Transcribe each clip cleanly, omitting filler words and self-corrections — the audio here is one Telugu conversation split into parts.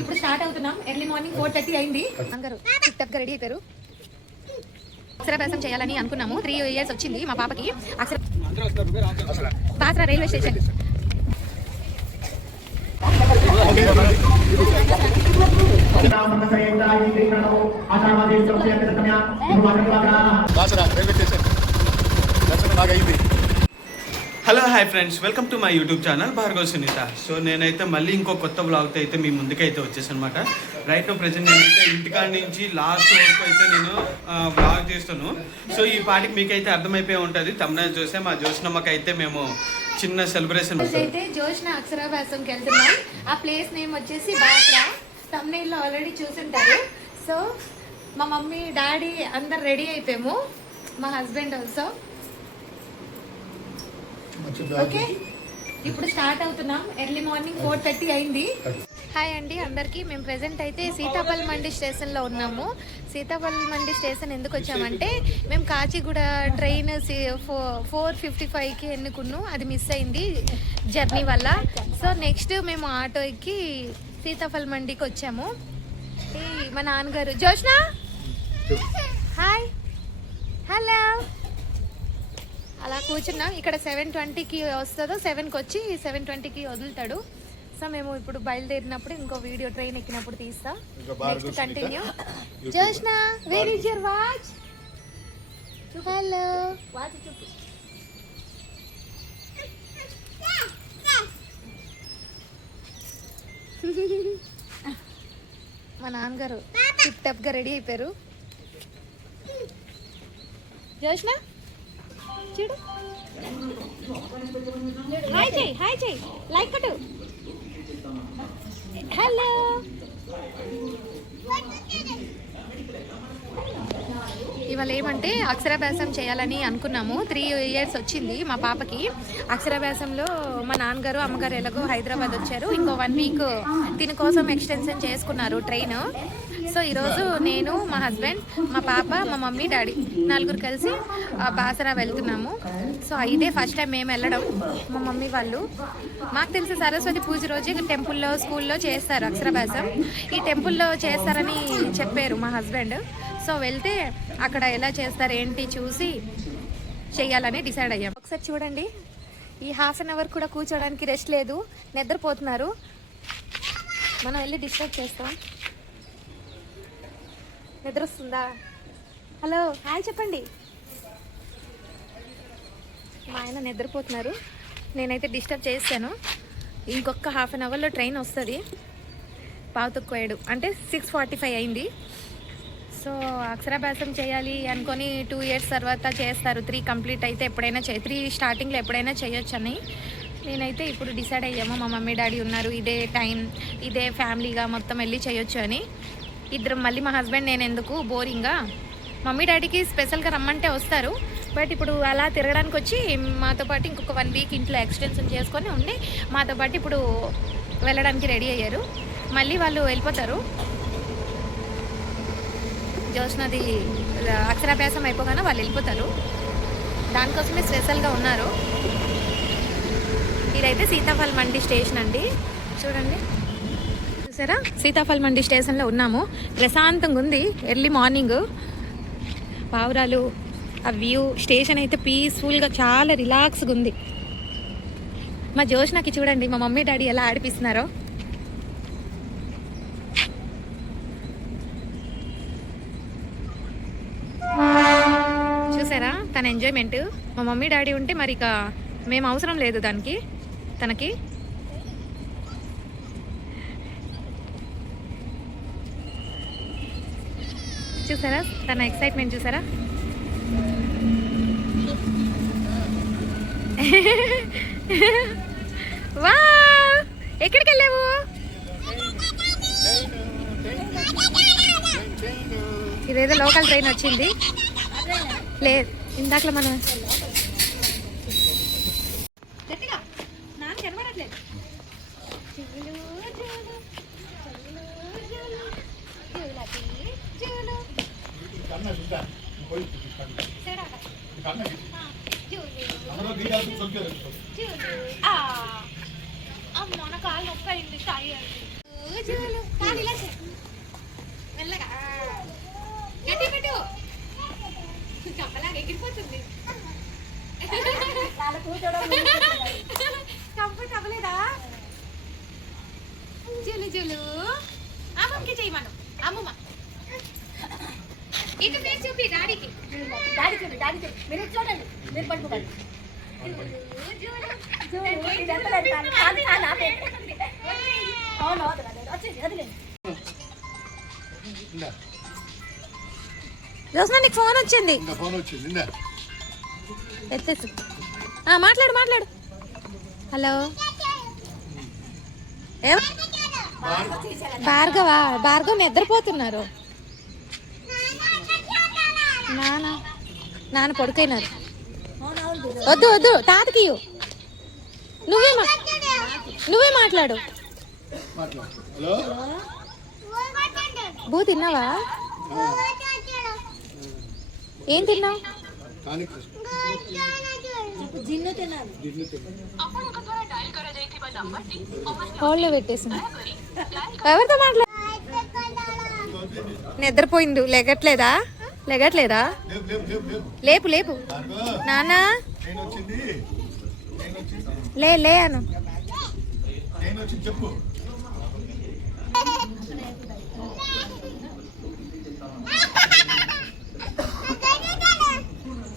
ఇప్పుడు స్టార్ట్ అవుతున్నాం. ఎర్లీ మార్నింగ్ 4:30 అయింది. అందరూ టిప్-టాప్గా రెడీ అయిపోయారు. అక్షరాభ్యాసం చేయాలని అనుకున్నాము. 3 years వచ్చింది మా పాపకి. Basara railway station. Hello hi friends, welcome to my YouTube channel Bhargav Sunitha. So నేనైతే మళ్ళీ ఇంకో కొత్త బ్లాగ్తో అయితే మీ ముందుకైతే వచ్చేసాను అనమాట. రైట్ నో ప్రెజెంట్ నేనైతే ఇంటికాడ నుంచి లాస్ట్ వరకు అయితే నేను బ్లాగ్ చేస్తాను. సో ఈ పాటికి మీకైతే అర్థమైపోయి ఉంటుంది. తమిళ చూసే మా జోష్నమ్మకి అయితే మేము చిన్న సెలబ్రేషన్ అయితే జోష్న అక్షరాభ్యాసంకి వెళ్తున్నాం. ఆ ప్లేస్ నేమ్ వచ్చేసి బాసరా. తమిళలో ఆల్రెడీ చూసుంటారు. సో మా మమ్మీ డాడీ అందరు రెడీ అయిపోయాము. మా హస్బెండ్ ఆల్సో. ఓకే, ఇప్పుడు స్టార్ట్ అవుతున్నాం. ఎర్లీ మార్నింగ్ 4:30 అయింది. హాయ్ అండి అందరికీ. మేము ప్రెజెంట్ అయితే సీతాపల్ మండి స్టేషన్లో ఉన్నాము. సీతాపల్ మండి స్టేషన్ ఎందుకు వచ్చామంటే మేము కాచిగూడ ట్రైన్ 4:55కి ఎన్నుకున్నాం. అది మిస్ అయింది జర్నీ వల్ల. సో నెక్స్ట్ మేము ఆటో ఎక్కి సీతాఫల్ మండికి వచ్చాము. మా నాన్నగారు జోష్న హాయ్ హలో అలా కూర్చున్నాం. ఇక్కడ 7:20కి వస్తుందో 7కి వచ్చి 7:20కి వదులుతాడు. సో మేము ఇప్పుడు బయలుదేరినప్పుడు ఇంకో వీడియో ట్రైన్ ఎక్కినప్పుడు తీస్తా. Next continue. Joshna where is your watch? Hello watch చూపి. మా నాన్నగారు టిప్ టాప్గా రెడీ అయిపోయారు. జోష్న చూడు, హాయ్ చెయ్యి, హాయ్ చెయ్యి, లైక్ కట్టు. హలో ఇవాళ ఏమంటే అక్షరాభ్యాసం చేయాలని అనుకున్నాము. 3 years వచ్చింది మా పాపకి. అక్షరాభ్యాసంలో మా నాన్నగారు అమ్మగారు ఎలాగో హైదరాబాద్ వచ్చారు. ఇంకో 1 week దీనికోసం ఎక్స్టెన్షన్ చేసుకున్నారు ట్రైన్. సో ఈరోజు నేను, మా హస్బెండ్, మా పాప, మా మమ్మీ, డాడీ 4 కలిసి బాసరా వెళ్తున్నాము. సో ఇదే ఫస్ట్ టైం మేము వెళ్ళడం. మా మమ్మీ వాళ్ళు మాకు తెలిసి సరస్వతి పూజ రోజు టెంపుల్లో స్కూల్లో చేస్తారు అక్షరాభ్యాసం. ఈ టెంపుల్లో చేస్తారని చెప్పారు మా హస్బెండ్. సో వెళ్తే అక్కడ ఎలా చేస్తారు ఏంటి చూసి చెయ్యాలని డిసైడ్ అయ్యాం. ఒకసారి చూడండి, ఈ 1/2 hour కూడా కూర్చోడానికి రెస్ట్ లేదు, నిద్రపోతున్నారు. మనం వెళ్ళి డిస్టర్బ్ చేస్తాం. నిద్ర వస్తుందా? హలో హాయ్ చెప్పండి. మా ఆయన నిద్రపోతున్నారు, నేనైతే డిస్టర్బ్ చేస్తాను. ఇంకొక 1/2 hourలో ట్రైన్ వస్తుంది. పావుతక్కువ అంటే 6:45 అయింది. సో అక్షరాభ్యాసం చేయాలి అనుకొని 2 years తర్వాత చేస్తారు. 3 కంప్లీట్ అయితే ఎప్పుడైనా 3 స్టార్టింగ్లో ఎప్పుడైనా చేయొచ్చని నేనైతే ఇప్పుడు డిసైడ్ అయ్యాము. మా మమ్మీ డాడీ ఉన్నారు, ఇదే టైం, ఇదే ఫ్యామిలీగా మొత్తం వెళ్ళి చేయొచ్చు అని. ఇద్దరం మళ్ళీ మా హస్బెండ్ నేను ఎందుకు బోరింగ్గా. మమ్మీ డాడీకి స్పెషల్గా రమ్మంటే వస్తారు, బట్ ఇప్పుడు అలా తిరగడానికి వచ్చి మాతో పాటు ఇంకొక 1 week ఇంట్లో ఎక్స్టెన్షన్ చేసుకొని ఉండి మాతో పాటు ఇప్పుడు వెళ్ళడానికి రెడీ అయ్యారు. మళ్ళీ వాళ్ళు వెళ్ళిపోతారు. జోష్నది అక్షరాభ్యాసం అయిపోగానే వాళ్ళు వెళ్ళిపోతారు. దానికోసమే స్పెషల్గా ఉన్నారు. ఇదైతే సీతాఫల్ మండి స్టేషన్ అండి, చూడండి. చూసారా, సీతాఫల్ మండి స్టేషన్లో ఉన్నాము. ప్రశాంతంగా ఉంది. ఎర్లీ మార్నింగ్ పావురాలు, ఆ వ్యూ, స్టేషన్ అయితే పీస్ఫుల్గా చాలా రిలాక్స్గా ఉంది. మా జోష్నకి చూడండి మా మమ్మీ డాడీ ఎలా ఆడిపిస్తున్నారో. చూసారా తన ఎంజాయ్మెంట్. మా మమ్మీ డాడీ ఉంటే మరి ఇక మేము అవసరం లేదు దానికి, తనకి. చూసారా తన ఎక్సైట్మెంట్ చూసారా. వా ఎక్కడికి వెళ్ళావు? ఇదేదో లోకల్ ట్రైన్ వచ్చింది. లేదు ఇందాకలా మనం అమ్మ నా కాలు నొప్పి అయింది. జులు అమ్మకి చేయమను అమ్మమ్మ ఇటు పేరు చూపి డాడీకి డాడీ చూడండి మీరు చూడండి మీరు పట్టుకోండి జోస్నా నీకు ఫోన్ వచ్చింది ఎత్తేసు మాట్లాడు హలో భార్గవ్ నిద్రపోతున్నారు నాన్న పడుకైనారు వద్దు తాతకి నువ్వే మాట్లాడు బూ తిన్నావా ఏం తిన్నావు హోల్లో పెట్టేసి ఎవరితో మాట్లాడు నిద్రపోయిండు లెగట్లేదా లేపు నానా లే అను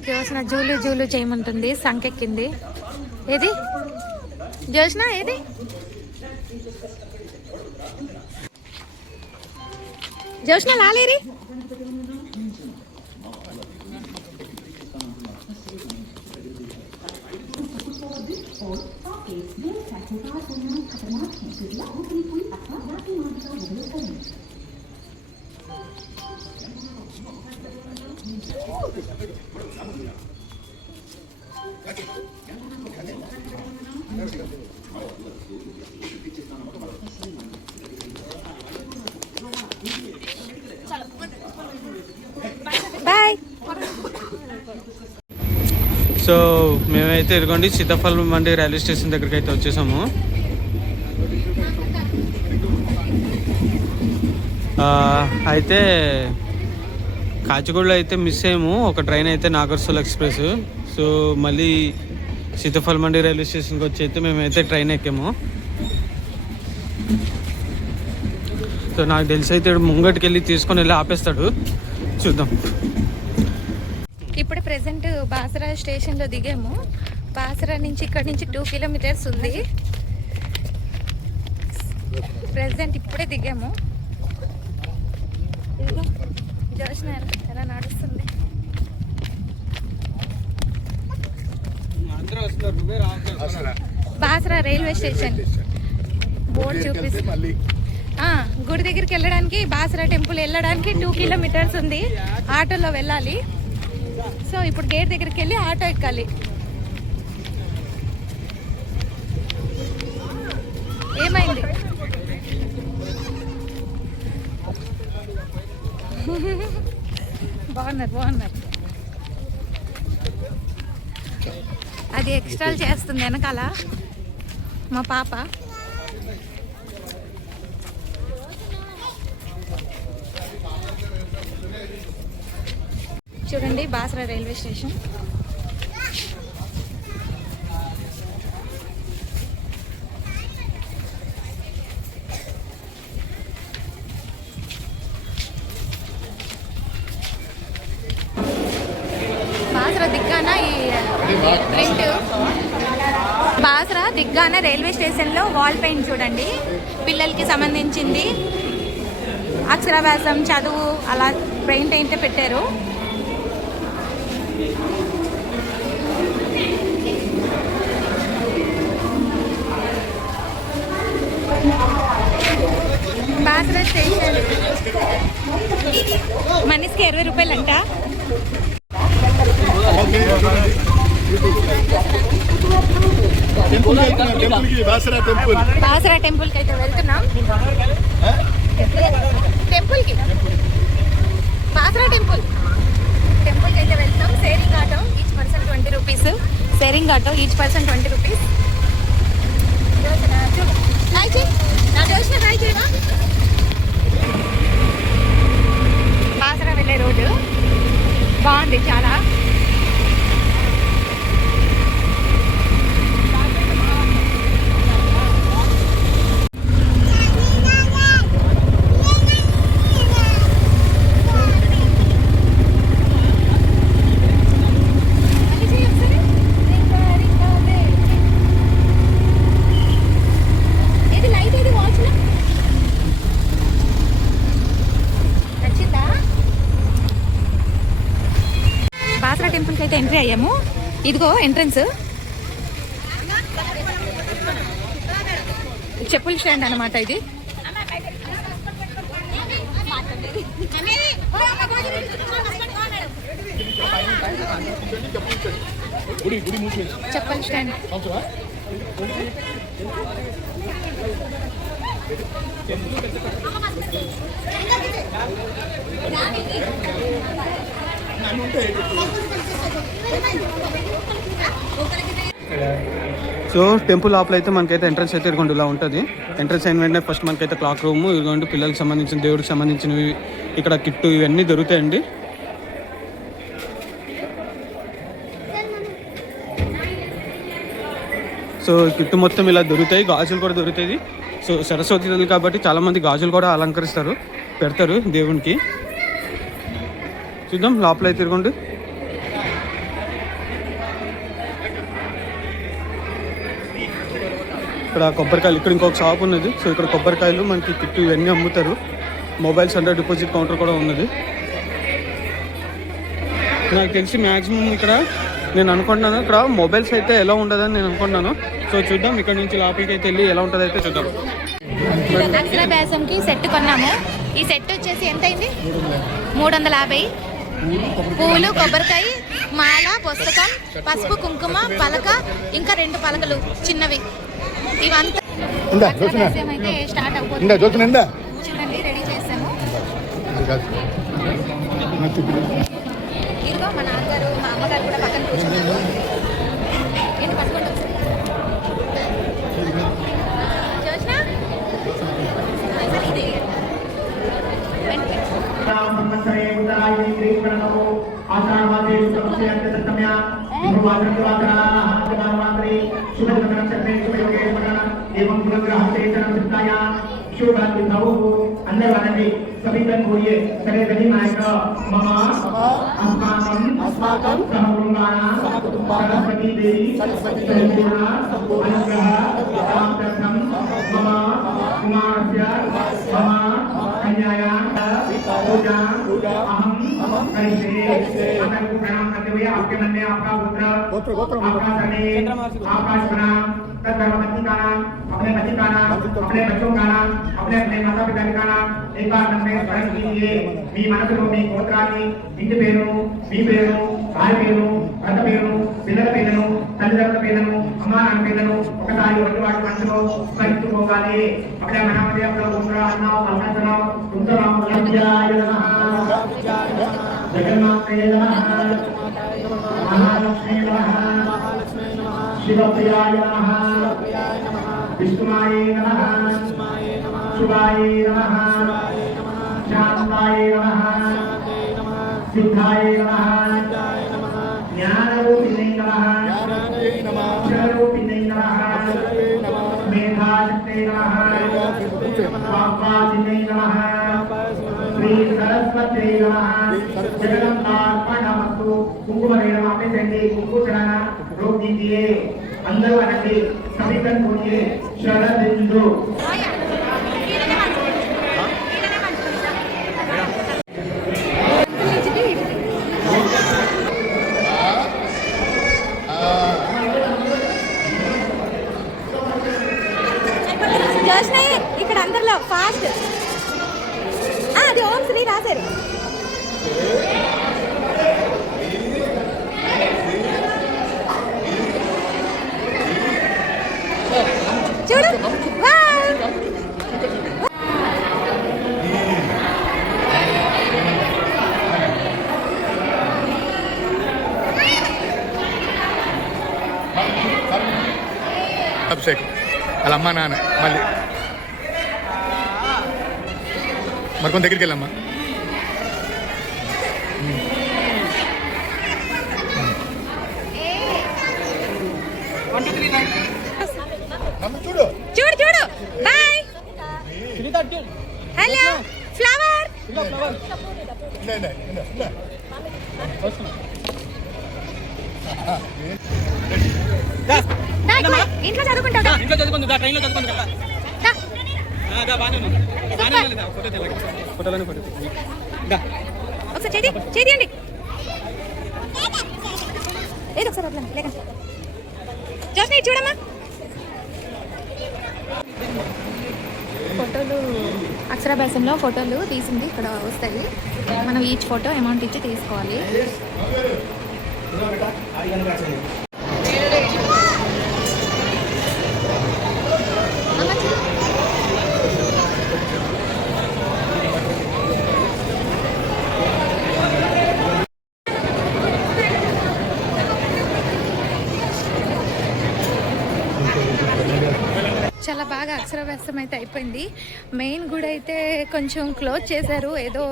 జోష్న జూలు చేయమంటుంది సంకెక్కింది ఏది జోష్న ఏది జోష్న లాలేరి బాయ్. సో మేమైతే ఇదిగోండి సీతాఫలం మండి రైల్వే స్టేషన్ దగ్గరికి అయితే వచ్చేసాము. అయితే కాచిగూడలో అయితే మిస్ అయ్యాము ఒక ట్రైన్ అయితే నాగర్సోల్ ఎక్స్ప్రెస్. సో మళ్ళీ సీతాఫలం మండి రైల్వే స్టేషన్కి వచ్చి అయితే మేమైతే ట్రైన్ ఎక్కాము. సో నాకు తెలిసి అయితే ముంగటికి వెళ్ళి తీసుకొని వెళ్ళి ఆపేస్తాడు, చూద్దాం. ఇప్పుడు ప్రెసెంట్ బాసరా స్టేషన్లో దిగాము. బాసరా నుంచి ఇక్కడ నుంచి 2 కిలోమీటర్స్ ఉంది. ప్రెసెంట్ ఇప్పుడే దిగాము. ఇదిగో జోష్న ఎలా నడుస్తుంది. బాసరా రైల్వే స్టేషన్ బోర్డు చూపిస్తుంది. గుడి దగ్గరికి వెళ్ళడానికి బాసరా టెంపుల్ వెళ్ళడానికి 2 కిలోమీటర్స్ ఉంది. ఆటోలో వెళ్ళాలి. సో ఇప్పుడు గేట్ దగ్గరికి వెళ్ళి ఆటో ఎక్కాలి. ఏమైంది? బాగున్నారు. అది ఎక్స్ట్రాలు చేస్తుంది వెనకాల మా పాప. చూడండి Basara railway station. Basara దిగ్గాన railway స్టేషన్లో వాల్ పెయింట్ చూడండి. పిల్లలకి సంబంధించింది అక్షరాభ్యాసం చదువు అలా పెయింట్ అయితే పెట్టారు. బాసరా స్టేషన్ మనిషికి 20 రూపాయలు అంట. బాసరా టెంపుల్కి అయితే వెళ్తున్నాం. టెంపుల్కి బాసరా టెంపుల్కి అయితే వెళ్తాం. Sharing auto each person 20 rupees. Sharing auto each person 20 rupees. Basara వెళ్ళే రోడ్డు బాగుంది చాలా. అయితే ఎంట్రీ అయ్యాము. ఇదిగో ఎంట్రన్స్, చెప్పుల స్టాండ్ అనమాట ఇది. చెప్పల్ స్టాండ్. సో టెంపుల్ లోపల అయితే మనకైతే ఎంట్రన్స్ అయితే ఇదిగోండి ఇలా ఉంటుంది. ఎంట్రన్స్ అయిన వెంటనే ఫస్ట్ మనకైతే క్లాక్ రూమ్, ఇదిగోండి పిల్లలకి సంబంధించిన, దేవుడికి సంబంధించినవి, ఇక్కడ కిట్టు ఇవన్నీ దొరుకుతాయండి. సో కిట్టు మొత్తం ఇలా దొరుకుతాయి, గాజులు కూడా దొరుకుతాయి. సో సరస్వతి తల్లి కాబట్టి చాలామంది గాజులు కూడా అలంకరిస్తారు, పెడతారు దేవునికి. చూద్దాం లోపల అయితే తిరగండి. ఇక్కడ కొబ్బరికాయలు, ఇక్కడ ఇంకొక షాప్ ఉన్నది. సో ఇక్కడ కొబ్బరికాయలు మనకి కిట్టు ఇవన్నీ అమ్ముతారు. మొబైల్స్ అండర్ డిపాజిట్ కౌంటర్ కూడా ఉన్నది. నాకు తెలిసి మ్యాక్సిమం ఇక్కడ నేను అనుకుంటున్నాను ఇక్కడ మొబైల్స్ అయితే ఎలా ఉండదని నేను అనుకుంటున్నాను. సో చూద్దాం, ఇక్కడ నుంచి లోపలికి అయితే వెళ్ళి ఎలా ఉంటుంది అయితే చూద్దాం. అక్షరాభ్యాసంకి సెట్ కొన్నాము. ఈ సెట్ వచ్చేసి ఎంత అయింది? 350. పూలు, కొబ్బరికాయ, మాల, పుస్తకం, పసుపు, కుంకుమ, పలక, ఇంకా 2 పలకలు చిన్నవి. ఇవంతా అక్షరాభ్యాసం అయితే స్టార్ట్ అవుతుంది. చూడండి, రెడీ చేసాము. ఇదిగో మా నాన్నగారు, మా అమ్మగారు కూడా పక్కన కూర్చున్నారు. ఏంటి పట్టుకోండి చూసినా ఇది अंदर वाले सभी तक बोलिए सरे गली नायक ममा अस्माकं सहकुटुम्बानां सरस्वती देवी संपूर्ण अनुग्रह प्राप्त्यर्थं मम कुमारस्य मम कन्यायां पूजा अहं करिष्ये। आपको प्रणाम करते हुए आपके मन में आपका पुत्र आपका सरनेम, आपका नाम, धर्मपत्नी का नाम, अपने पति का नाम, अपने बच्चों का नाम, अपने अपने माता पिता का नाम एक बार मन में स्मरण कीजिए. మీ మనసులో మీ గోత్రాన్ని, ఇంటి పేరు, మీ పేరు, భార్య పేరు, భర్త పేరు, పిల్లల పేర్లను, తల్లిదండ్రుల పేర్లను, అమ్మా నాన్న పేర్లను ఒకసారి ఒకటి వాటి మనసులో స్మరించుకోవాలి. అప్పుడే మన హృదయంలో గోత్ర అన్నాం, అన్నాం, కుంతరాం, లక్ష్యాయ నమః, జగన్మాత్రే నమః, మహాలక్ష్మీ నమః, శివప్రియాయ నమః, విష్ణుమాయే నమః, శుభాయే నమః, శాంతాయ నమః, సిద్ధాయ నమః, జ్ఞానరూపిణే నమః, క్షరరూపిణే నమః, మేధాశక్తే నమః, వాక్వాదినే నమః, శ్రీ సరస్వతే నమః. జగదంబార్పణమస్తు. కుంకుమ వేయడం ఆపేసండి, కుంకుచరణ రోక్ దీజియే. అందరూ అనండి, సవితం बोलिए शरदिंदु. ఇక్కడ అందరిలో ఫాస్ట్ అది ఓం శ్రీ రాశారు. చూడు అభిషేక్ వాళ్ళ అమ్మ నాన్న మళ్ళీ మరి కొంత దగ్గరికి వెళ్ళమ్మా. చూడు చూడు చూడు బాయ్. హలో ఫ్లవర్ ఇంట్లో చదువుకుంటావు. ఇంట్లో చదువుకుంది, ట్రైన్లో చదువుకుంది కదా. ఒకసారి చేయండి. లేదు ఒకసారి వదలండి లేకండి జోష్న ఇది చూడమ్మా ఫోటోలు అక్షరాభ్యాసంలో ఫోటోలు తీసింది ఇక్కడ వస్తాయి మనం ఈచ్ ఫోటో అమౌంట్ ఇచ్చి తీసుకోవాలి చాలా బాగా అక్షరాభ్యాసం అయితే అయిపోయింది మెయిన్ గుడి అయితే కొంచెం క్లోజ్ చేశారు ఏదో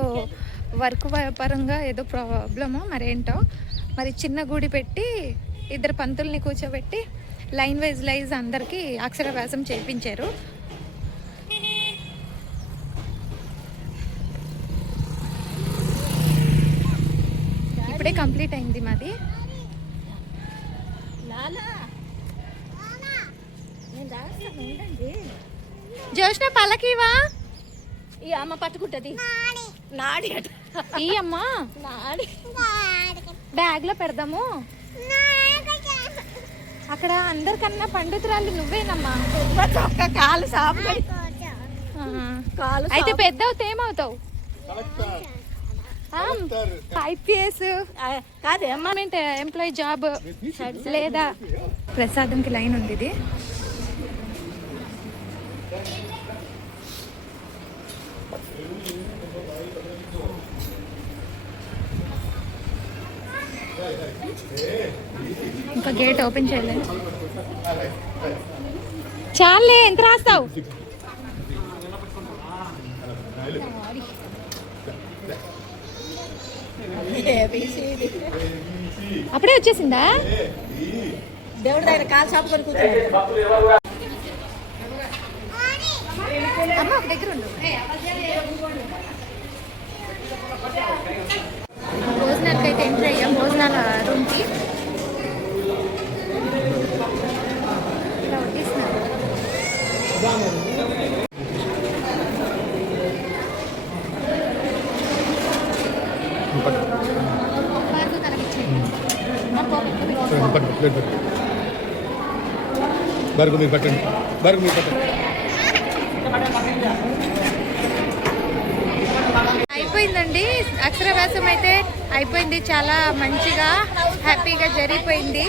వర్క్ పరంగా ఏదో ప్రాబ్లమో మరేంటో మరి చిన్న గుడి పెట్టి ఇద్దరు పంతుల్ని కూర్చోబెట్టి లైన్ వైజ్ అందరికీ అక్షరాభ్యాసం చేయించారు ఇప్పుడే కంప్లీట్ అయింది మాది జోష్న పల్లకివా ఈ అమ్మ పట్టుకుంటది నాడి అట ఈ అమ్మా నాడి బ్యాగ్ లో పెడదాము అక్కడ అందరికన్నా పండితురాలు నువ్వేనమ్మా ఒక్క కాలు సాపు ఆహా. కాలు అయితే పెద్ద అవుతావు ఏమవుతావు ఐపీఎస్ కాదే అమ్మ గవర్నమెంట్ ఎంప్లాయీ జాబ్ లేదా ప్రసాదంకి లైన్ ఉంది ఇది ఇంకా గేట్ ఓపెన్ చేయలేదు చాలే ఎంత రాస్తావు అప్పుడే వచ్చేసిందా దేవుడి దగ్గర కాలు సాపుకొని కూర్చో అమ్మ ఒక దగ్గర ఉండు భోజనాలకి అయితే ఎంటర్ అయ్యాం భోజనాల రూమ్కి ఇలా వడ్డిస్తున్నారు బాగా కలగించండి బరుగు మీరు పట్టండి బరుగు మీరు పట్టండి అయిపోయిందండి అక్షరాభ్యాసం అయితే అయిపోయింది చాలా మంచిగా హ్యాపీగా జరిగిపోయింది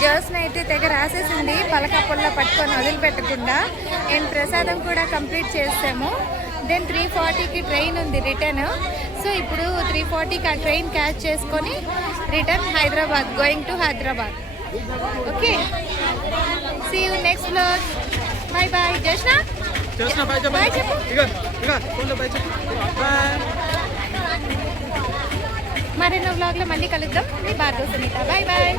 జోస్ని అయితే తెగ రాసేసింది పలక పొల్ల పట్టుకొని వదిలిపెట్టకుండా అండ్ ప్రసాదం కూడా కంప్లీట్ చేసాము దెన్ 3:40కి ట్రైన్ ఉంది రిటర్న్ సో ఇప్పుడు 3:40కి ఆ ట్రైన్ క్యాచ్ చేసుకొని return Hyderabad going to Hyderabad okay see you next vlog bye bye Joshna Joshna bye చెప్పు బాయ్ చెప్పు ఇక ఫోన్లో బాయ్ చెప్పు బాయ్ మరెన్నో వ్లాగ్లో మళ్ళీ కలుద్దాం మీ Bhargava Sunitha bye bye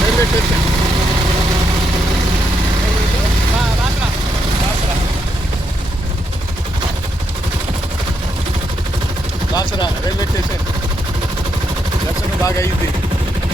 railway station Basara railway station దర్శనం బాగా అయింది